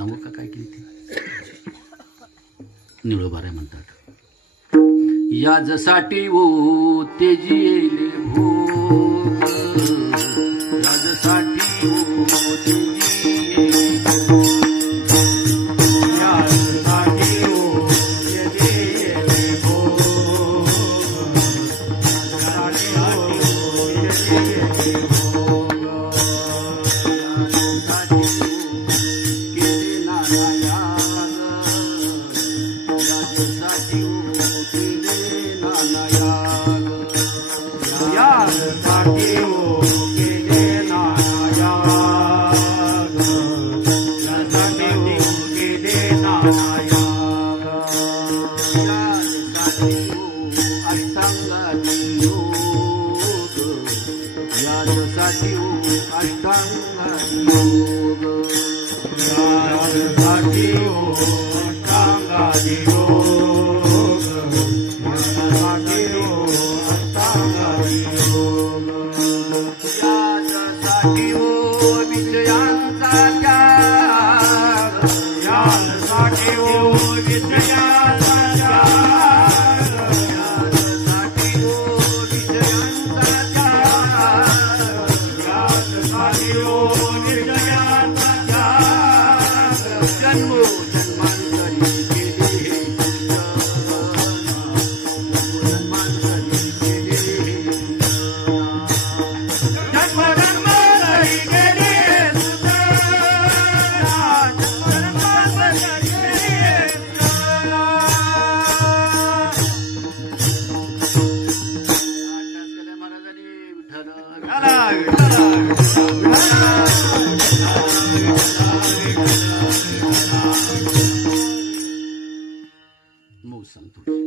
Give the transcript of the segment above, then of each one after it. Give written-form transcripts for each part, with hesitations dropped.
सांगू का काय केली ती निळोबारे म्हणतात याजसाठी ओ तेजिले भोग याजसाठी ओ तेजिले याजसाठी ओ तेजिले भोग याजसाठी ओ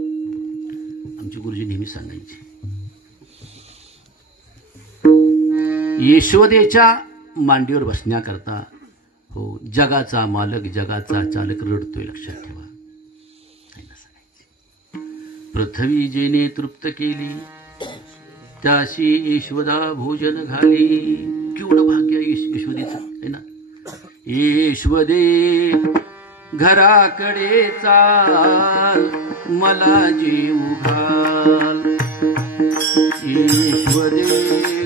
आमचे गुरुजी नेहमी सांगायचे यशोदेच्या मांडीवर बसण्याकरता हो जगाचा मालक जगाचा चालक रडतोय लक्षात ठेवा सांगायचे पृथ्वी जेने तृप्त केली त्याशी यशोदा भोजन घाली केवढं भाग्य यशोदेचं आहे ना यशोदे घराकडे चाल मला जीव घाल यशोदे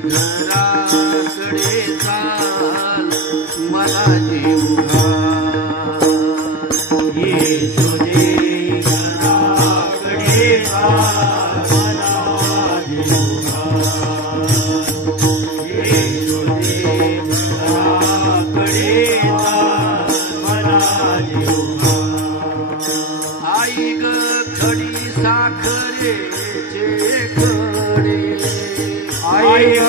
घराकडे चाल मला जीव घाल यशोदे घराकडे चाल मला जीव घाल यशोदे घराकडे चाल मला जीव आई ग खडी साखरेचे खडे आई ग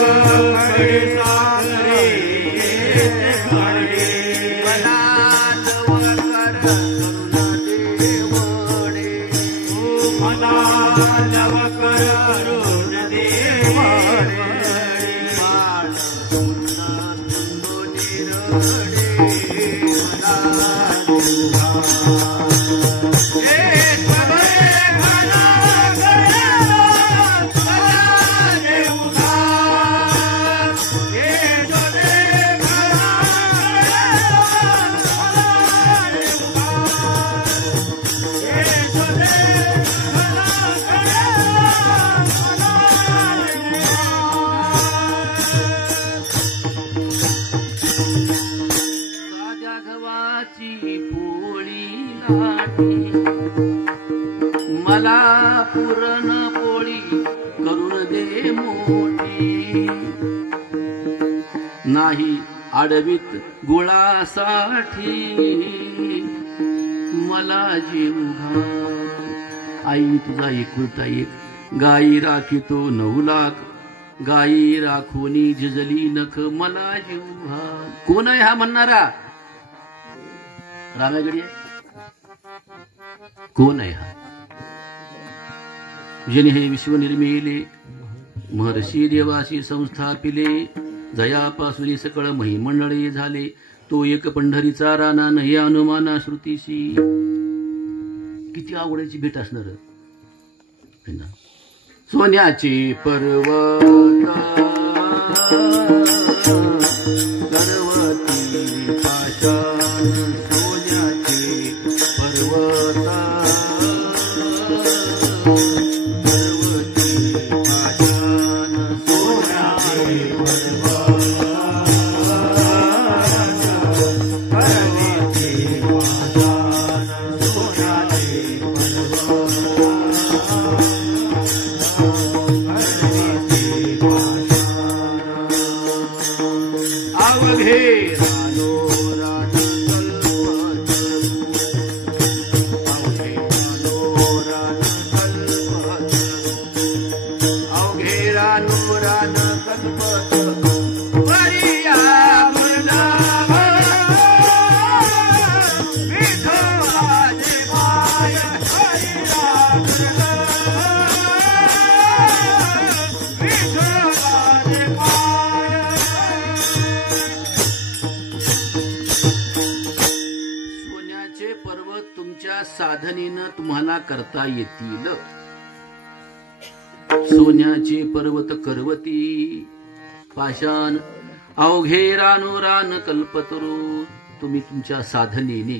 खडी साखरेचे खडे मला लवकर करुणा देवडे मला लवकर करुणा देवडे माळ पूर्ण निरडे मला मला पुरण पोळी करून दे मोठी नाही आडवीत गुळासाठी मला जीव घाल आई तुझा एकुलता एक गाई राखितो 9 लाख गाई राखोनी झिजली नख मला जीव घाल कोण आहे हा म्हणणारा रागागडी कोण आहे हा जने हे विश्व निर्मिले महर्षी देवाशी संस्थापिले जयापासून सकळ महिमंडळे झाले तो एक पंढरीचा राणा नाही अनुमाना श्रुतीशी किती आवडायची भेट असणार सोन्याचे पर्वत गर्वती पाषाण सोन्या साधनेनं तुम्हाला करता येतील. सोन्याचे पर्वत करवती पाषाण अवघे रानो रान कल्पतरू. तुम्ही तुमच्या साधनेने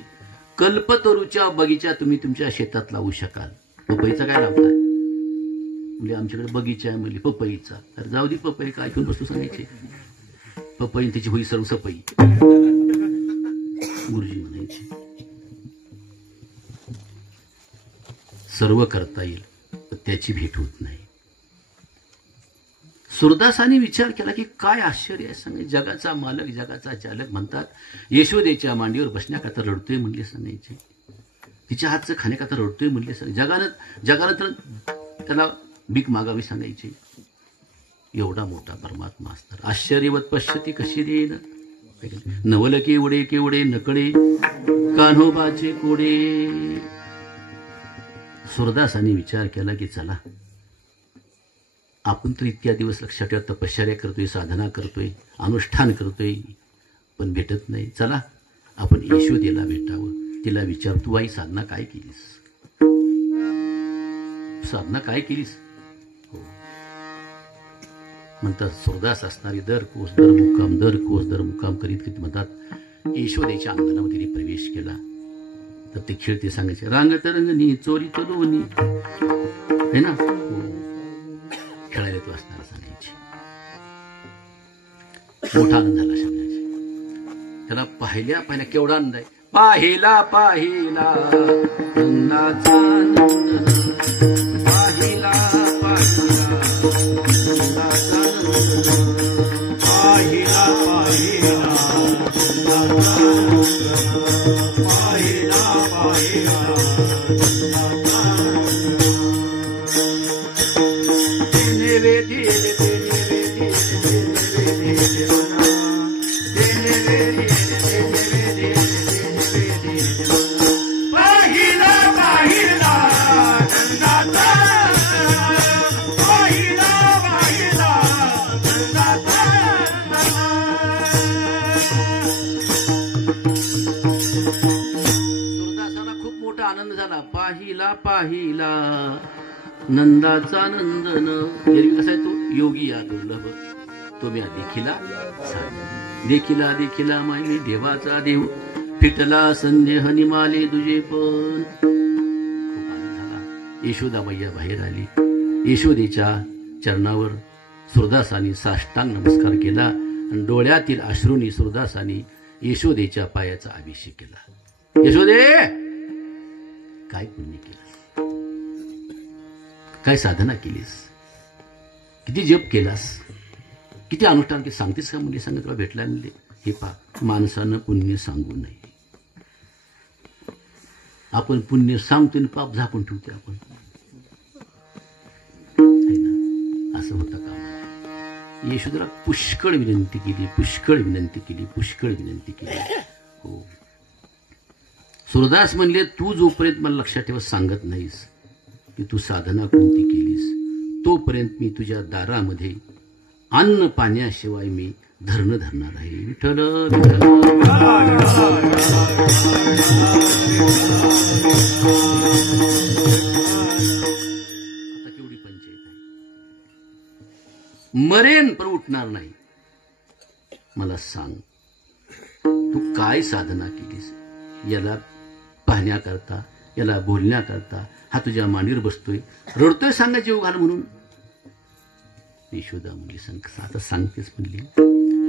कल्पतरूच्या बगीचा तुम्ही तुमच्या शेतात लावू शकाल. पपईचा काय लावताय? म्हणजे आमच्याकडे बगीचा आहे म्हणजे पपईचा. तर जाऊ दे, पपई काय घेऊन वस्तू सांगायची. पपई त्याची होई सर्व सपई गुरुजी म्हणायचे. सर्व करता येईल पण त्याची भेट होत नाही. सूरदासांनी विचार केला की काय आश्चर्य आहे सांगाय. जगाचा मालक जगाचा चालक म्हणतात. यशोदेच्या मांडीवर बसण्याकरता रडतोय म्हणले सांगायचे. तिच्या हातचं खाण्याकरता रडतोय म्हणले सांगायचे. जगानं तर त्याला भीक मागावी सांगायची. एवढा मोठा परमात्मा असणार. आश्चर्यवत पश्यती कशी देईन. नवल केवडे केवडे नकडे कान्होबाचे कोडे. सूरदासांनी विचार केला की चला आपण तर इतक्या दिवस लक्षात ठेवा तपश्चर्या करतोय, साधना करतोय, अनुष्ठान करतोय, पण भेटत नाही. चला आपण यशोदेला भेटावं. तिला विचार, तू आई साधना काय केलीस? साधना काय केलीस? हो म्हणतात. सूरदास असणारी दर कोस दर मुक्काम करीत करीत म्हणतात यशोदेच्या अंगणामध्ये तिने प्रवेश केला. तर ते खेळते सांगायचे. रांगत रंगणी चोरी तो दोन्ही है ना. खेळायला तू असणार सांगायची. मोठा आनंद झाला सांगायचे. त्याला पाहिल्या केवढा आनंद आहे. पाहिला नंदाचा आनंद. पाहिला नंदाचा आनंद. पाहिला पाहिला नंदाचा नंदन. एरवी कसा आहे तो योगी या दुर्लभ. तो मी देखिला मायने देवाचा देव. फिटला संदेह निमाले तुझे पण. खूप आनंद झाला. यशोदा मैया बाहेर आली. यशोदेच्या चरणावर सूरदासांनी साष्टांग नमस्कार केला आणि डोळ्यातील अश्रूंनी सूरदासांनी यशोदेच्या पायाचा अभिषेक केला. यशोदे काय पुण्य केलं, काय साधना केलीस, किती जप केलास, किती अनुष्ठान केलं सांगतेस का म्हणजे सांग. तुला भेटलाय म्हणजे हे पा. माणसानं पुण्य सांगू नये. आपण पुण्य सांगतो आणि पाप झाकून ठेवते आपण. असं होतं का? यशोदेला पुष्कळ विनंती केली. हो. सूरदास म्हणले तू जोपर्यंत मला लक्षात ठेवा सांगत नाहीस की तू साधना कोणती केलीस, तोपर्यंत मी तुझ्या दारामध्ये अन्न पाण्याशिवाय मी धरणार आहे. विठ्ठल आता केवढी पंचायत आहे. मरेन पण उठणार नाही. मला सांग तू काय साधना केलीस. याला पाहण्याकरता, याला बोलण्याकरता हा तुझ्या मांडीवर बसतोय, रडतोय, सांगा जीव घाल म्हणून. यशोदा म्हणली सांग. आता सांगतेस म्हणली.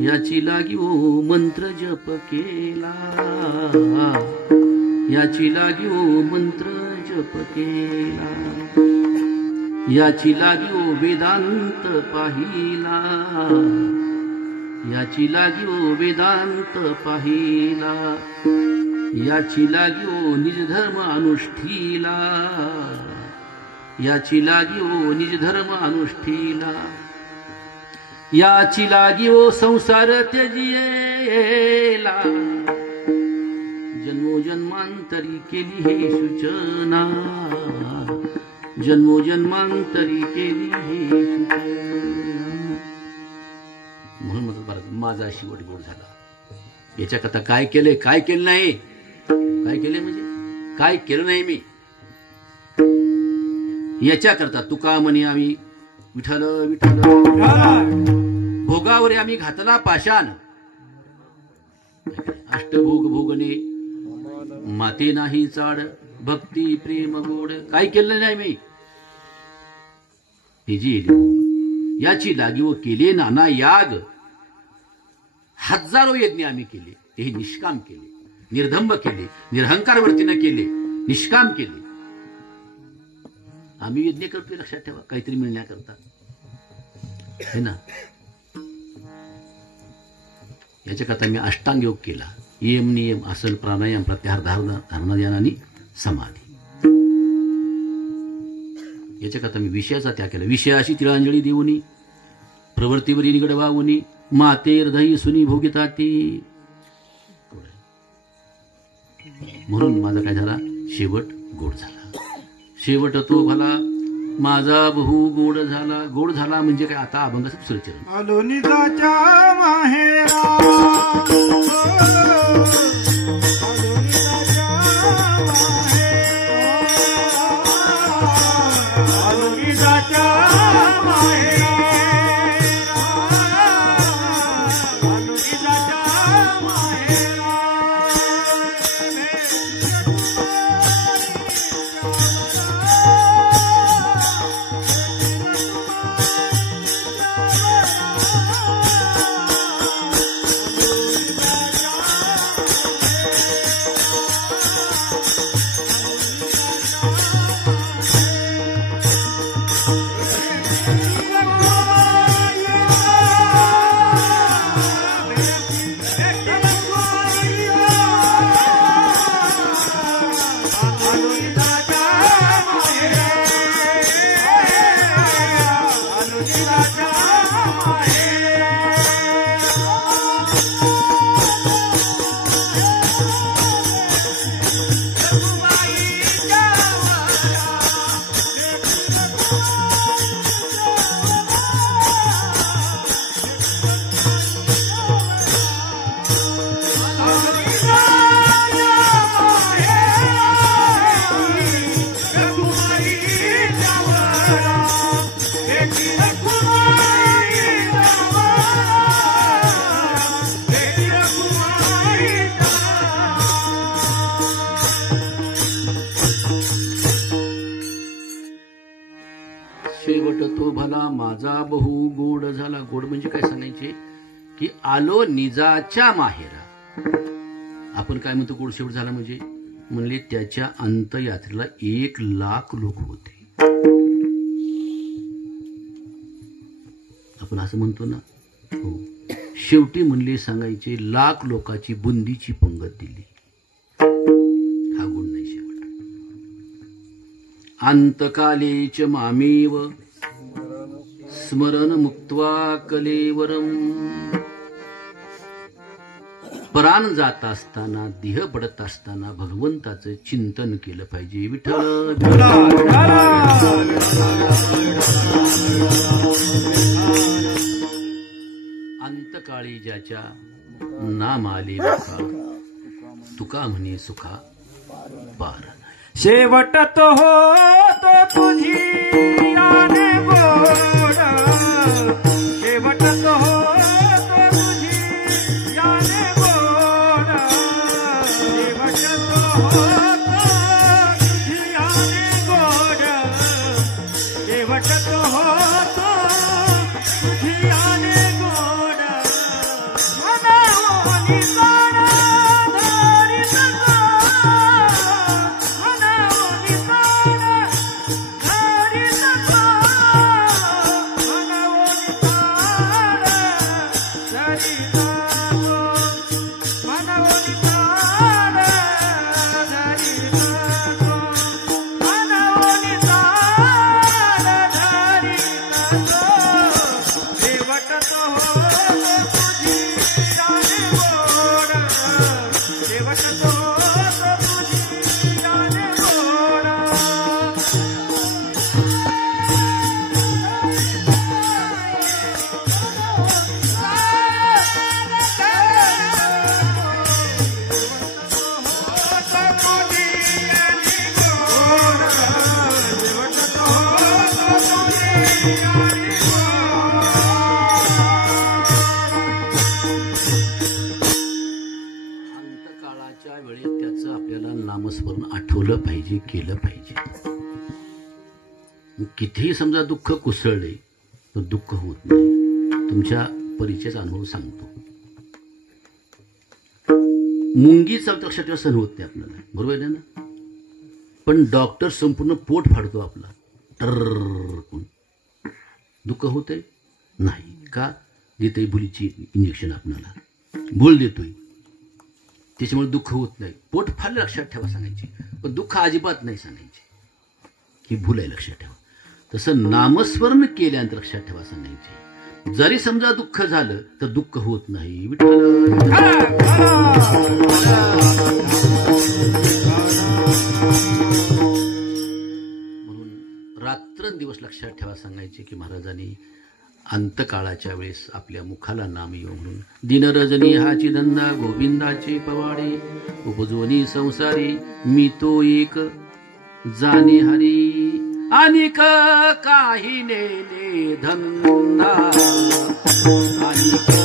याची लागी ओ मंत्र जप केला, याची लागी ओ मंत्र जप केला, याची लागी ओ वेदांत पाहिला, याची लागी ओ वेदांत पाहिला, याची लागी ओ निज धर्म अनुष्ठीला, याची लागी ओ निज धर्म अनुष्ठीला, याची लागी ओ संसार त्यजियेला, जन्मोजन्मांतरी केली हे सूचना, जन्मोजन्मांतरी केली हे सूचना. म्हणून म्हणतो माझा शेवट गोड झाला. याच्याकरता काय केलंय, काय केलं नाही, काय केलंय म्हणजे काय केलं नाही मी. याच्याकरता तुका म्हणे आम्ही विठ्ठल विठ्ठल भोगावर आम्ही घातला पाषाण. अष्टभोग भोगणे माते नाही चाड भक्ती प्रेम गोड. काय केलं नाही मी. हे जी याची लागी केले नाना याग. हजारो यज्ञ आम्ही केले. ते निष्काम केले, निर्धंब केले, निरहंकार वृत्तीने केले, निष्काम केले. आम्ही यज्ञ करतोय लक्षात ठेवा, काहीतरी मिळण्याकरता है ना. याच्याकरता मी अष्टांग योग केला. यम नियम आसन प्राणायाम प्रत्याहार धारणा ध्यान आणि समाधी. याच्याकरता मी विषयाचा त्याग केला. विषयाशी तिळांजली देऊनी प्रवृत्तीवरी निगड वावुनी माते हृदय सुनी भोगिता ती. म्हणून माझा काय झाला शेवट गोड झाला. शेवट तो भला माझा बहु गोड झाला. गोड झाला म्हणजे काय. आता अभंगाचं दुसरं चरण. आलो निजाच्या माहेरा शेवट तो भला माझा बहु गोड झाला. गोड म्हणजे काय सांगायचे की आलो निजाच्या माहेरा. आपण काय म्हणतो गोड शेवट झाला म्हणजे म्हणले त्याच्या अंतयात्रेला 1,00,000 लोक होते. आपण असं म्हणतो ना. हो. शेवटी म्हणले सांगायचे 1,00,000 लोकांची बुंदीची पंगत दिली. हा गुण नाही शेवट. अंतकालेच मामेव स्मरण मुक्त्वा कलेवरम. प्राण जात असताना देह पडत असताना भगवंताचं चिंतन केलं पाहिजे. विठ्ठल अंतकाळी ज्याच्या नाम आले मुखा तुका म्हणे सुखा पार. शेवट तो होतो तुझी याने गोड. शेवट तो होतो तुझी याने गोड. शेवट तो होतो तुझी याने गोड. शेवट तो होतो तुझी याने गोड. मनावनी जाणा धरी सदा. दुःखाच्या वेळेत त्याचं आपल्याला नामस्मरण आठवलं पाहिजे, केलं पाहिजे. कितीही समजा दुःख कुसळले तर दुःख होत नाही. तुमच्या परिचयाचा अनुभव सांगतो. मुंगीचा लक्षात ठेवा सण होत नाही आपल्याला, बरोबर आहे ना. पण डॉक्टर संपूर्ण पोट फाडतो आपला, टर्रकून. दुःख होतंय नाही का? देतोय भुलीची इंजेक्शन, आपल्याला भूल देतोय, त्याच्यामुळे दुःख होत नाही. पोट फाडलं लक्षात ठेवा सांगायचे, पण दुःख अजिबात नाही सांगायचे की भूल आहे लक्षात ठेवा. तसं नामस्मरण केल्यानंतर लक्षात ठेवा सांगायचे. जरी समजा दुःख झालं तर दुःख होत नाही. विठ्ठल म्हणून रात्रंदिवस लक्षात ठेवा सांगायचे की महाराजांनी अंतकाळाच्या वेळेस आपल्या मुखाला नाम येऊ म्हणून. दिनरजनी हाची धंदा गोविंदाचे पवाडे, उपजोनी संसारी मी तो एक जाणे हरी. अनिक काही नेले धंदा, अनिक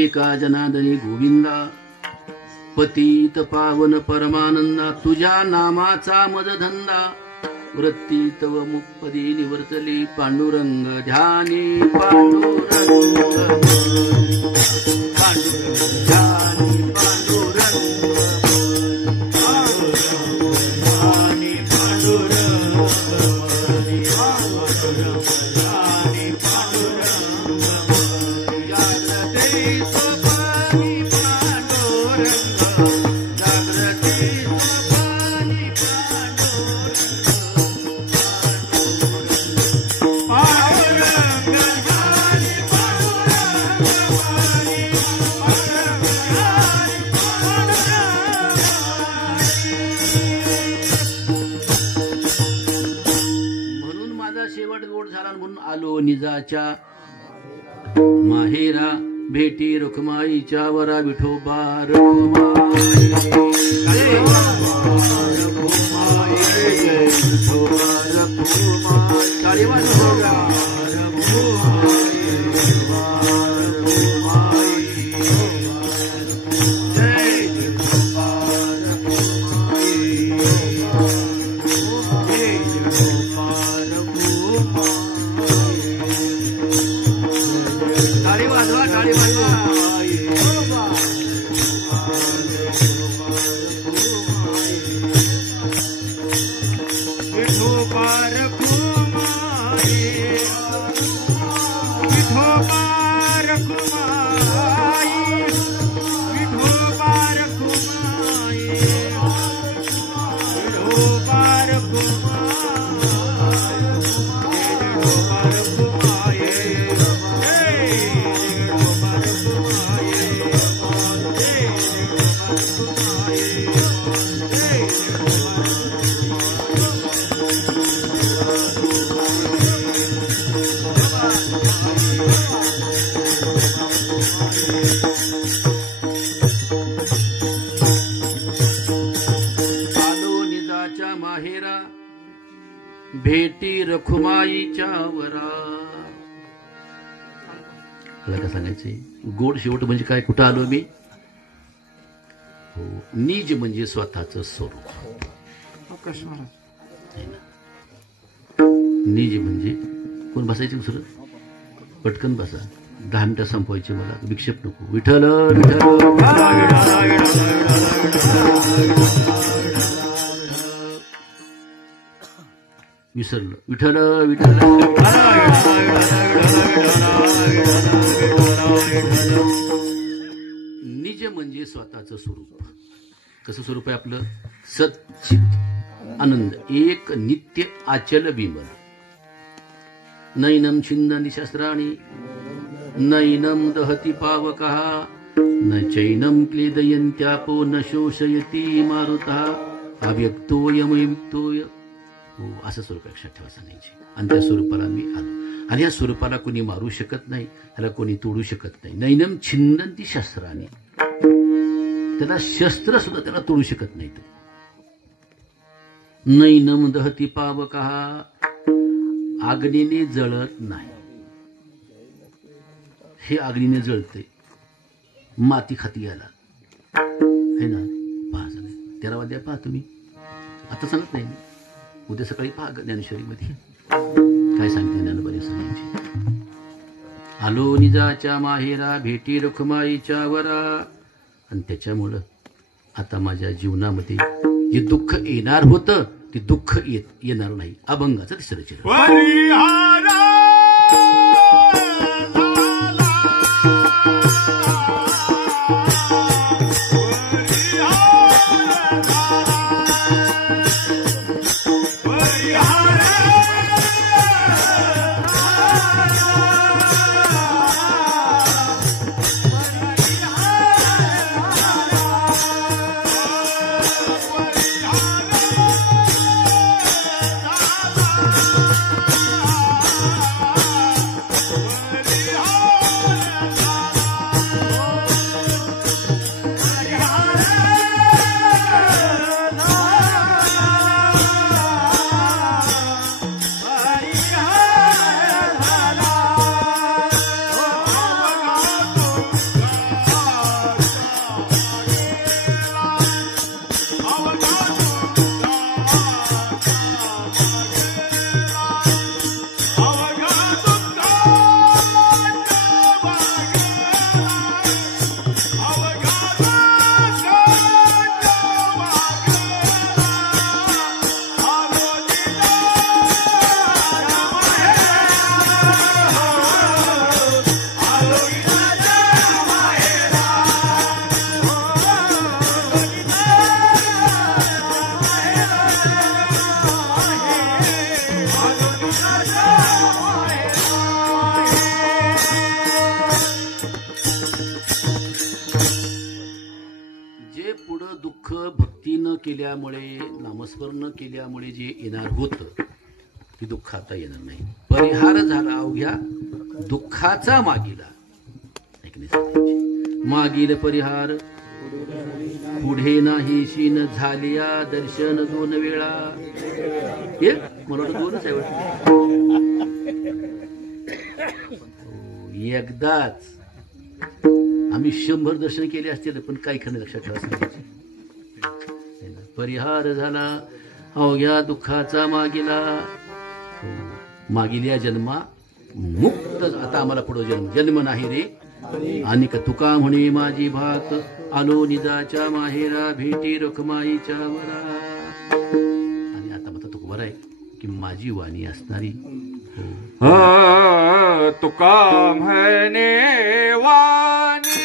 एका जनार्दनी गोविंदा, पतित पावन परमानंदा, तुझ्या नामाचा मज धंदा. वृत्ती तव मुक्पदी निवर्तली, पांडुरंग ध्यानी पांडुरंग ध्यानी निजाच्या माहेरा भेटी रुखमाईच्या वरा विठोबा रुखमाईच्या वरा. मला काय सांगायचंय, गोड शेवट म्हणजे काय, कुठं आलो मी. हो, निज म्हणजे स्वतःचं स्वरूप. निज म्हणजे कोण बसायचं दुसरं, पटकन बसा, 10 मिनिटं संपवायचे, मला विक्षेप नको. विठ्ठल विठ्ठल विसरलं, विठ्ठल विठ्ठल. निज म्हणजे स्वतःचं स्वरूप. कसं स्वरूप आहे आपलं, सच्चित आनंद, एक नित्य आचल बिंबन. नैनम छिंदन्ति शस्त्राणि नैनम दहति पावकः न चैनम क्लेदयन्त्यापो न शोषयति मारुतः अव्यक्तोयमव्यक्तोय. हो, असं स्वरूप लक्षात ठेवायचं नाही. आणि त्या स्वरूपाला मी आलो, आणि या स्वरूपाला कोणी मारू शकत नाही, त्याला कोणी तोडू शकत नाही. नैनम छिंदन्ति शस्त्राणि, त्याला शस्त्र सुद्धा त्याला तोडू शकत नाही. तो नैनम दहति पावकः, अग्नीने जळत नाही. हे अग्नीने जळते, माती खाती याला है ना. पहा 13 अध्याय पहा तुम्ही, आता सांगत नाही, उद्या सकाळी पहा ज्ञानेश्वरीमध्ये काय सांगते ज्ञानोबा स्वामींची. आलो निजाच्या माहेरा भेटी रुखमाईच्या वरा. आणि त्याच्यामुळं आता माझ्या जीवनामध्ये जे दुःख येणार होतं ते दुःख येणार नाही. अभंगाचं 3रं चरण. केल्यामुळे, नामस्मरण केल्यामुळे जे येणार होतं ते दुःख आता येणार नाही. परिहार झाला अवघ्या दुःखाचा मागीला. मागील परिहार पुढे नाही शीन झालिया दर्शन 2 वेळा. मला वाटतं 2च आहे. एकदाच आम्ही 100 दर्शन केले असतील, पण काही खरं लक्षात ठेवायचं. परिहार झाला अवघ्या दुःखाचा मागीला. मागील या जन्मा मुक्त, आता आम्हाला पुढे जन्म नाही रे. आणि तुका म्हणे माझी भात, आलो निजाच्या माहेरा भेटी रुखमाईच्या वरा. आणि आता मग तुकोबर आहे की माझी वाणी असणारी तुका म्हणे वाणी,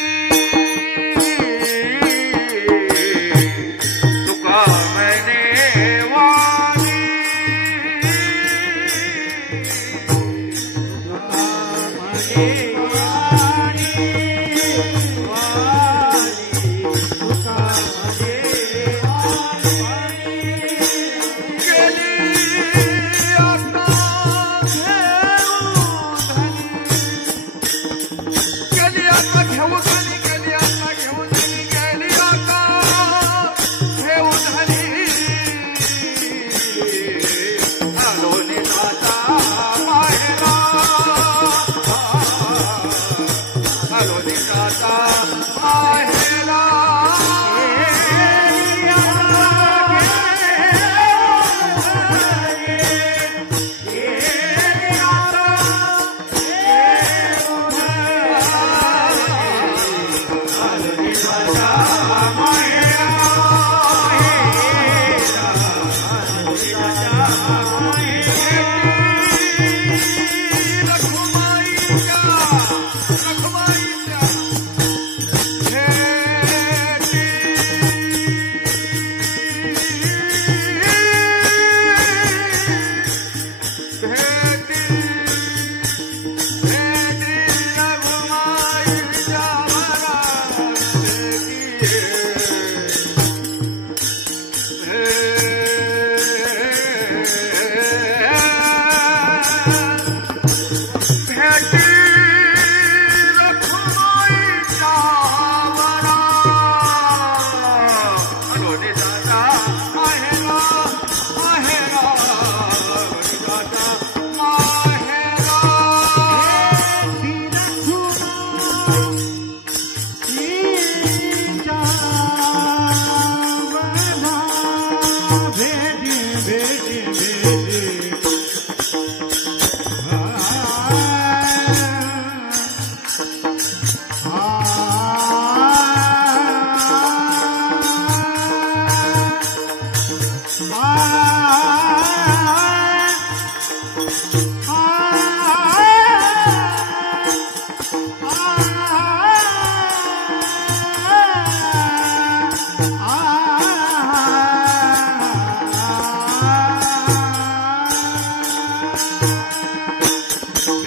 तुका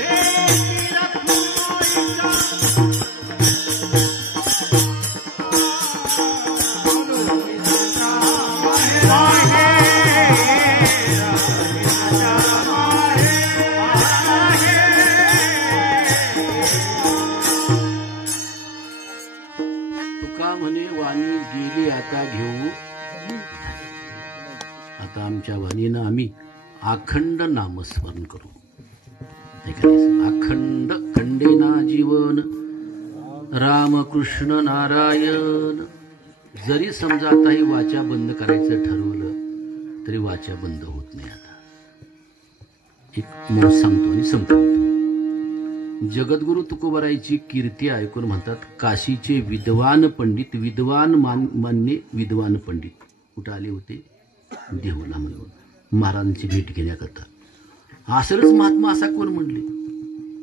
म्हणे वाणी गेली आता घेऊ, आता आमच्या वाणीनं आम्ही अखंड नामस्मरण करू. अखंड खंडेना जीवन राम कृष्ण नारायण. जरी समजा आता ही वाचा बंद करायचं ठरवलं तरी वाचा बंद होत नाही. आता एक मोठ सांगतो आणि संपवतो. जगद्गुरु तुकोबारायची कीर्ती ऐकून म्हणतात काशीचे विद्वान पंडित, विद्वान मान्य विद्वान पंडित कुठं आले होते? देहूला म्हणून महाराजांची भेट घेण्याकरता. असलच महात्मा असा कोण म्हणले?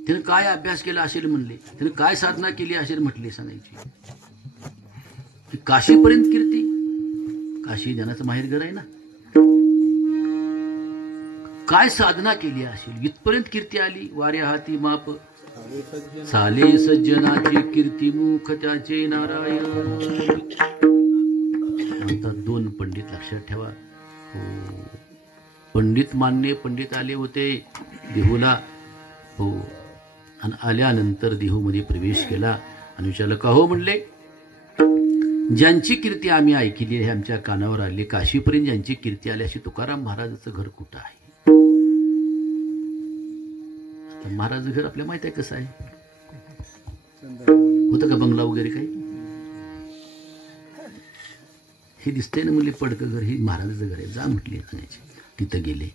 त्यानं काय अभ्यास केला असेल म्हणले, त्यानं काय साधना केली असेल म्हटले सांगायची. काशीपर्यंत कीर्ती, काशी ज्ञानाचं माहेर घर आहे ना. काय साधना केली असेल इथपर्यंत कीर्ती आली. वाऱ्या हाती माप साले सज्जनाची कीर्ती मुख त्याचे नारायण. म्हणतात दोन पंडित लक्षात ठेवा. हो, पंडित मान्य पंडित आले होते देहूला. हो, आणि आल्यानंतर देहूमध्ये प्रवेश केला आणि विचारलं का हो म्हणले, ज्यांची कीर्ती आम्ही ऐकली आहे आमच्या कानावर आली, काशीपर्यंत ज्यांची कीर्ती आली अशी तुकाराम महाराजाचं घर कुठं आहे? महाराज घर आपल्या माहित आहे कसं आहे, होतं का बंगला वगैरे काही? हे दिसतंय ना म्हणले पडकं घर, हे महाराजाचं घर आहे. जा म्हटले तिथं गेले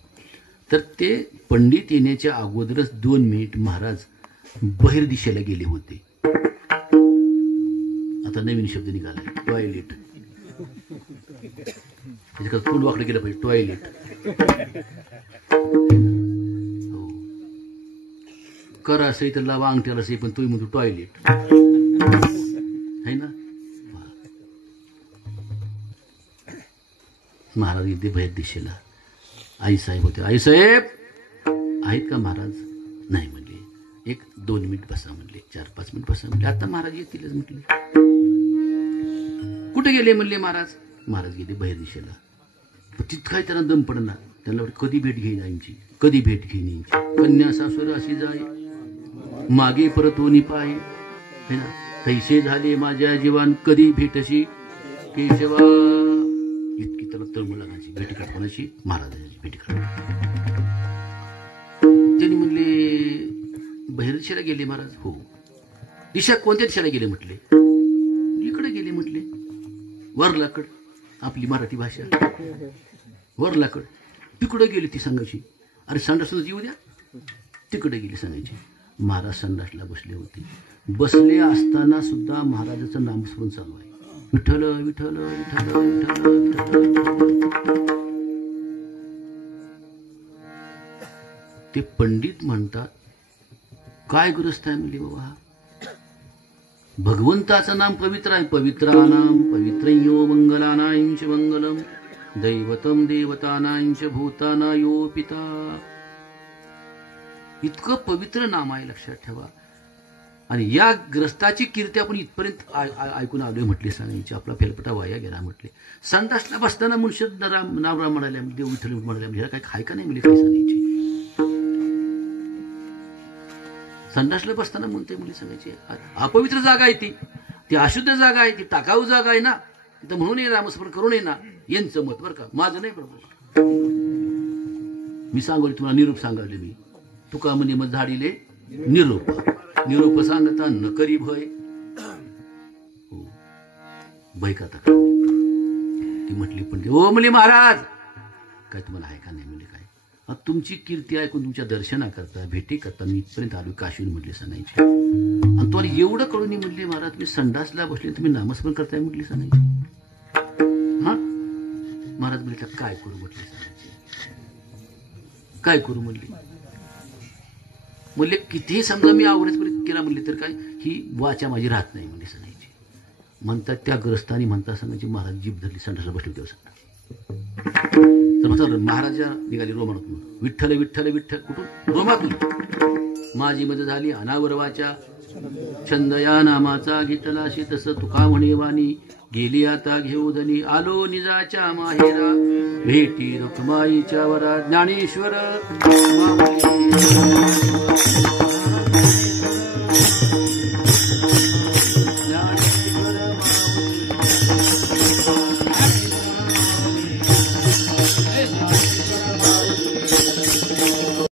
तर ते पंडित येण्याच्या अगोदरच 2 मिनिट महाराज बहिर दिशेला गेले होते. आता नवीन शब्द निघाला टॉयलेट. त्याच्याकडे तोंड वाकडं गेलं पाहिजे. टॉयलेट करा असं तर लावा अंगठ्याला असे, पण तो म्हणतो टॉयलेट है ना. महाराज येते बाहेर दिशेला. आईसाहेब होते. आईसाहेब आहेत का महाराज? नाही म्हणले. 1-2 मिनिट बसा म्हणले, 4-5 मिनिट बसा म्हणले. आता महाराज येतीलच म्हटले. कुठे गेले म्हणले महाराज? महाराज गेले बाहेर दिशेला. तिथं काय त्यांना दम पडणार. त्यांना कधी भेट घेईन आईची, कधी भेट घेईन यांची. कन्या सासूर अशी जाय मागे परतोनी पाय है ना. तैसे झाले माझ्या जीवान कधी भेटशी केशवा. इतकी त्याला तळमळ लागायची भेटी काढण्याची, महाराजांची भेटी काढ. त्यांनी म्हणले बाहेर दिशेला गेले महाराज. हो. दिशा कोणत्या दिशेला गेले म्हटले? इकडे गेले म्हटले. वरलाकड, आपली मराठी भाषा वरलाकड. तिकडे गेली ती सांगायची. अरे संडासला येऊ द्या. तिकडे गेली सांगायची. महाराज संडासला बसले होते. बसले असताना सुद्धा महाराजाचं नामस्मरण चालू आहे. विठ्ठल विठ्ठल विठ्ठल विठ्ठल विठ्ठल. ते पंडित म्हणतात काय ग्रस्त आहे म्हणजे बाबा हा. भगवंताचं नाम पवित्र आहे. पवित्रानाम पवित्रयो मंगलानांच मंगलम दैवतम देवतानांच भूतानायो पिता. इतकं पवित्र नाम आहे लक्षात ठेवा. आणि या ग्रस्ताची कीर्ती आपण इथपर्यंत ऐकून आलोय म्हटले सांगायचे. आपला फेलपटा वाया गेला म्हटले. संडासला बसताना मनुष्य नाम राम म्हणाले, देव विठ्ठल म्हणाले, म्हणजे काय खाय का नाही म्हणजे काय सांगायचे. संडासला बसताना म्हणते मुली सांगायचे. अपवित्र जागा आहे ती अशुद्ध जागा आहे, ती टाकाऊ जागा आहे ना. तर म्हणून ये नामस्मरण करून ये ना. यांचं मत बरं का, माझं नाही बरोबर. मी सांगले तुम्हाला निरूप सांगाले. मी तुका म्हणे मग झाडीले निरूप. निरूप सांगता न करी भय. हो भय का ती म्हटली पण ओ म्हणले महाराज काय तुम्हाला आहे का नाही म्हणजे काय. तुमची कीर्ती ऐकून तुमच्या दर्शना करता भेटी करता मी इथपर्यंत आलो काशीहून म्हटले सांगायचे. आणि तुम्हाला एवढं कळून म्हटले महाराज तुम्ही संडासला बसले तुम्ही नामस्मरण करताय म्हटले सांगायचे. हा महाराज म्हटलं काय करू म्हटले सांगायचे. काय करू म्हणले. म्हणले कितीही समजा मी आवडतपर्यंत केला म्हणले तर काय ही वाचा माझी राहत नाही म्हणजे सांगायची. म्हणतात त्या ग्रस्तानी म्हणता सांगायची महाराज जीभ धरली संडासला बसले तेव्हा सांगा. तर म्हटलं महाराजा निघाली रोमातून. विठ्ठल विठ्ठल विठ्ठल कुठून? रोमातून. माझी मज झाली अनावर वाचा, छंद या नामाचा घेतलाशी तस तुका म्हणे वाणी. गेली आता घेऊदनी आलो निजाच्या माहेरा, भेटी रुक्माईच्या वरा. ज्ञानेश्वर माऊली